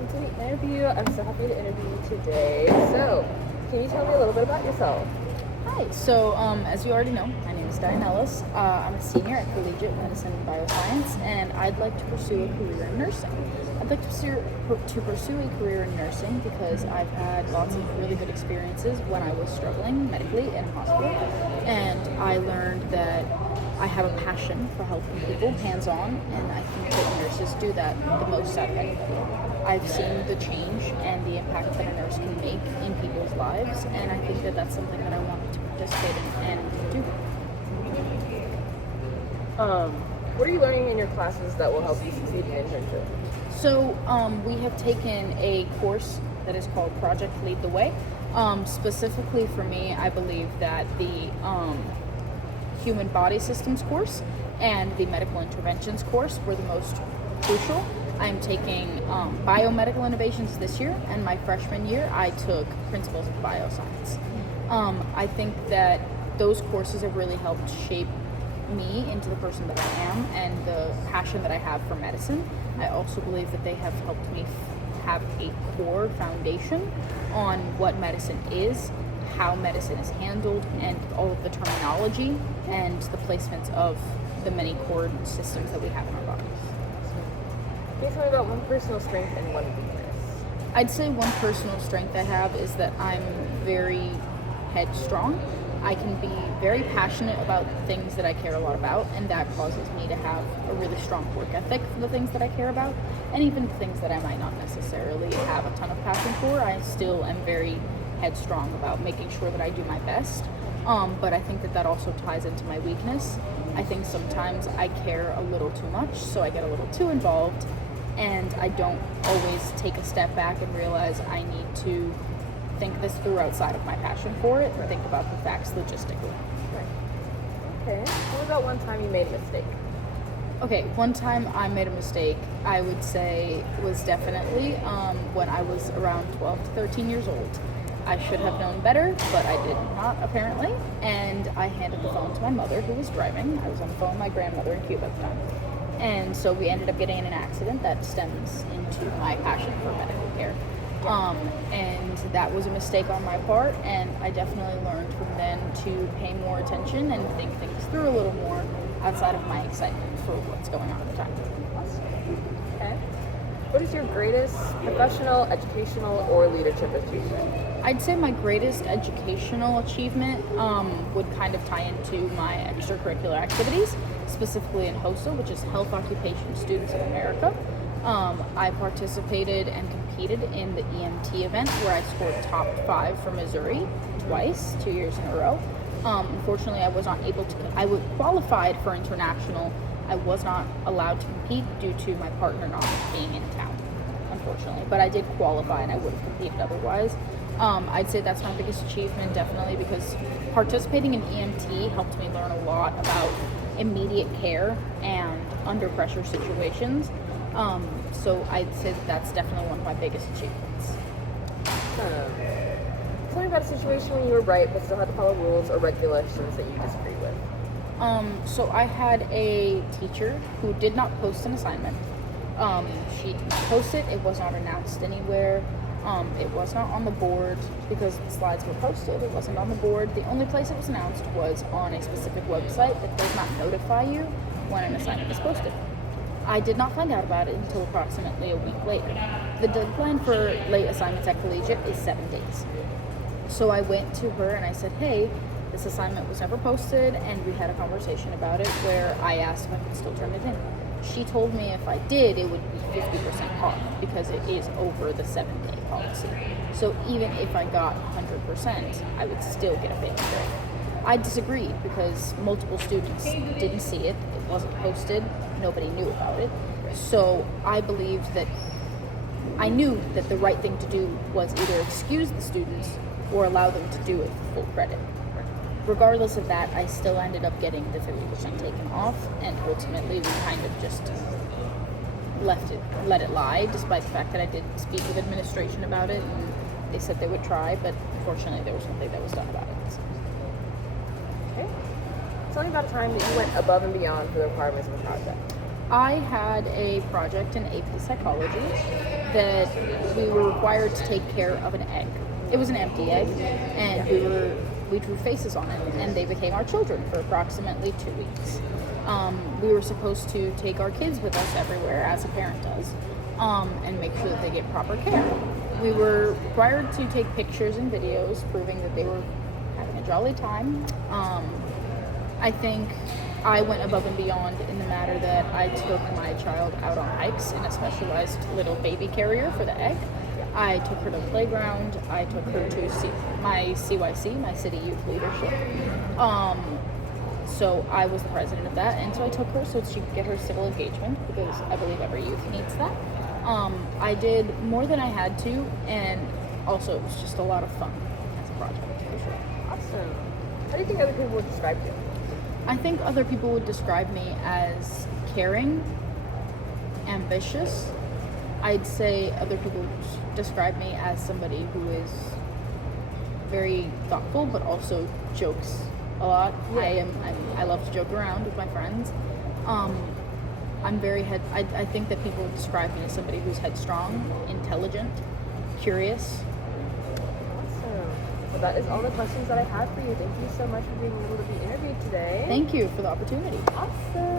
welcome to the interview. I'm so happy to interview you today. So, can you tell me a little bit about yourself? Hi. So, as you already know, my name is Dayanelis. I'm a senior at Collegiate Medicine and Bioscience, and I'd like to pursue a career in nursing. I'd like to pursue a career in nursing because I've had lots of really good experiences when I was struggling medically in a hospital, and I learned that I have a passion for helping people hands-on, and I think that nurses do that the most out of anybody. I've seen the change and the impact that a nurse can make in people's lives, and I think that that's something that I want to participate in and do. What are you learning in your classes that will help you succeed in internship? So we have taken a course that is called Project Lead the Way. Specifically for me, I believe that the Human Body Systems course and the Medical Interventions course were the most crucial. I'm taking biomedical innovations this year, and my freshman year I took principles of bioscience. I think that those courses have really helped shape me into the person that I am and the passion that I have for medicine. I also believe that they have helped me have a core foundation on what medicine is, how medicine is handled, and all of the terminology and the placements of the many core systems that we have in our bodies. Can you tell me about one personal strength and one weakness? I'd say one personal strength I have is that I'm very headstrong. I can be very passionate about things that I care a lot about, and that causes me to have a really strong work ethic for the things that I care about, and even things that I might not necessarily have a ton of passion for. I still am very headstrong about making sure that I do my best, but I think that that also ties into my weakness. I think sometimes I care a little too much, so I get a little too involved, and I don't always take a step back and realize I need to think this through outside of my passion for it and think about the facts logistically. Okay. What about one time you made a mistake? Okay, one time I made a mistake, I would say was definitely when I was around 12 to 13 years old. I should have known better, but I did not apparently, and I handed the phone to my mother who was driving. I was on the phone with my grandmother in Cuba at the time. And so we ended up getting in an accident that stems into my passion for medical care. And that was a mistake on my part, and I definitely learned from then to pay more attention and think things through a little more outside of my excitement for what's going on at the time. Okay. What is your greatest professional, educational, or leadership achievement? I'd say my greatest educational achievement would kind of tie into my extracurricular activities, specifically in HOSA, which is Health Occupation Students of America. I participated and competed in the EMT event where I scored top 5 for Missouri twice, 2 years in a row. Unfortunately, I was not able to, I was qualified for international. I was not allowed to compete due to my partner not being in town, unfortunately. But I did qualify and I would have competed otherwise. I'd say that's my biggest achievement, definitely, because participating in EMT helped me learn a lot about immediate care and under pressure situations. So I'd say that's definitely one of my biggest achievements. Tell me about a situation when you were right but still had to follow rules or regulations that you disagree with. So I had a teacher who did not post an assignment. She did not post it. It was not announced anywhere. It was not on the board because the slides were posted. It wasn't on the board. The only place it was announced was on a specific website that does not notify you when an assignment is posted. I did not find out about it until approximately a week later. The deadline for late assignments at Collegiate is 7 days. So I went to her and I said, hey, this assignment was never posted, and we had a conversation about it where I asked if I could still turn it in. She told me if I did, it would be 50% off because it is over the 7-day policy. So even if I got 100%, I would still get a failing grade. I disagreed because multiple students didn't see it. It wasn't posted. Nobody knew about it. So I believed that I knew that the right thing to do was either excuse the students or allow them to do it for full credit. Regardless of that, I still ended up getting the 50% taken off, and ultimately we kind of just let it lie, despite the fact that I did speak with administration about it, and they said they would try, but unfortunately there was nothing that was done about it. Okay. Tell me about a time that you went above and beyond for the requirements of a project. I had a project in AP Psychology that we were required to take care of an egg. It was an empty egg, and we drew faces on it, and they became our children for approximately 2 weeks. We were supposed to take our kids with us everywhere, as a parent does, and make sure that they get proper care. We were required to take pictures and videos proving that they were having a jolly time. I think I went above and beyond in the matter that I took my child out on hikes in a specialized little baby carrier for the egg. I took her to the playground. I took her to my CYC, my city youth leadership. So I was the president of that, and so I took her so she could get her civil engagement, because I believe every youth needs that. I did more than I had to, and also it was just a lot of fun as a project, for sure. Awesome. How do you think other people would describe you? I think other people would describe me as caring, ambitious. I'd say other people describe me as somebody who is very thoughtful, but also jokes a lot. Yeah. I love to joke around with my friends. I think that people would describe me as somebody who's headstrong, intelligent, curious. Awesome. Well, that is all the questions that I have for you. Thank you so much for being able to be interviewed today. Thank you for the opportunity. Awesome.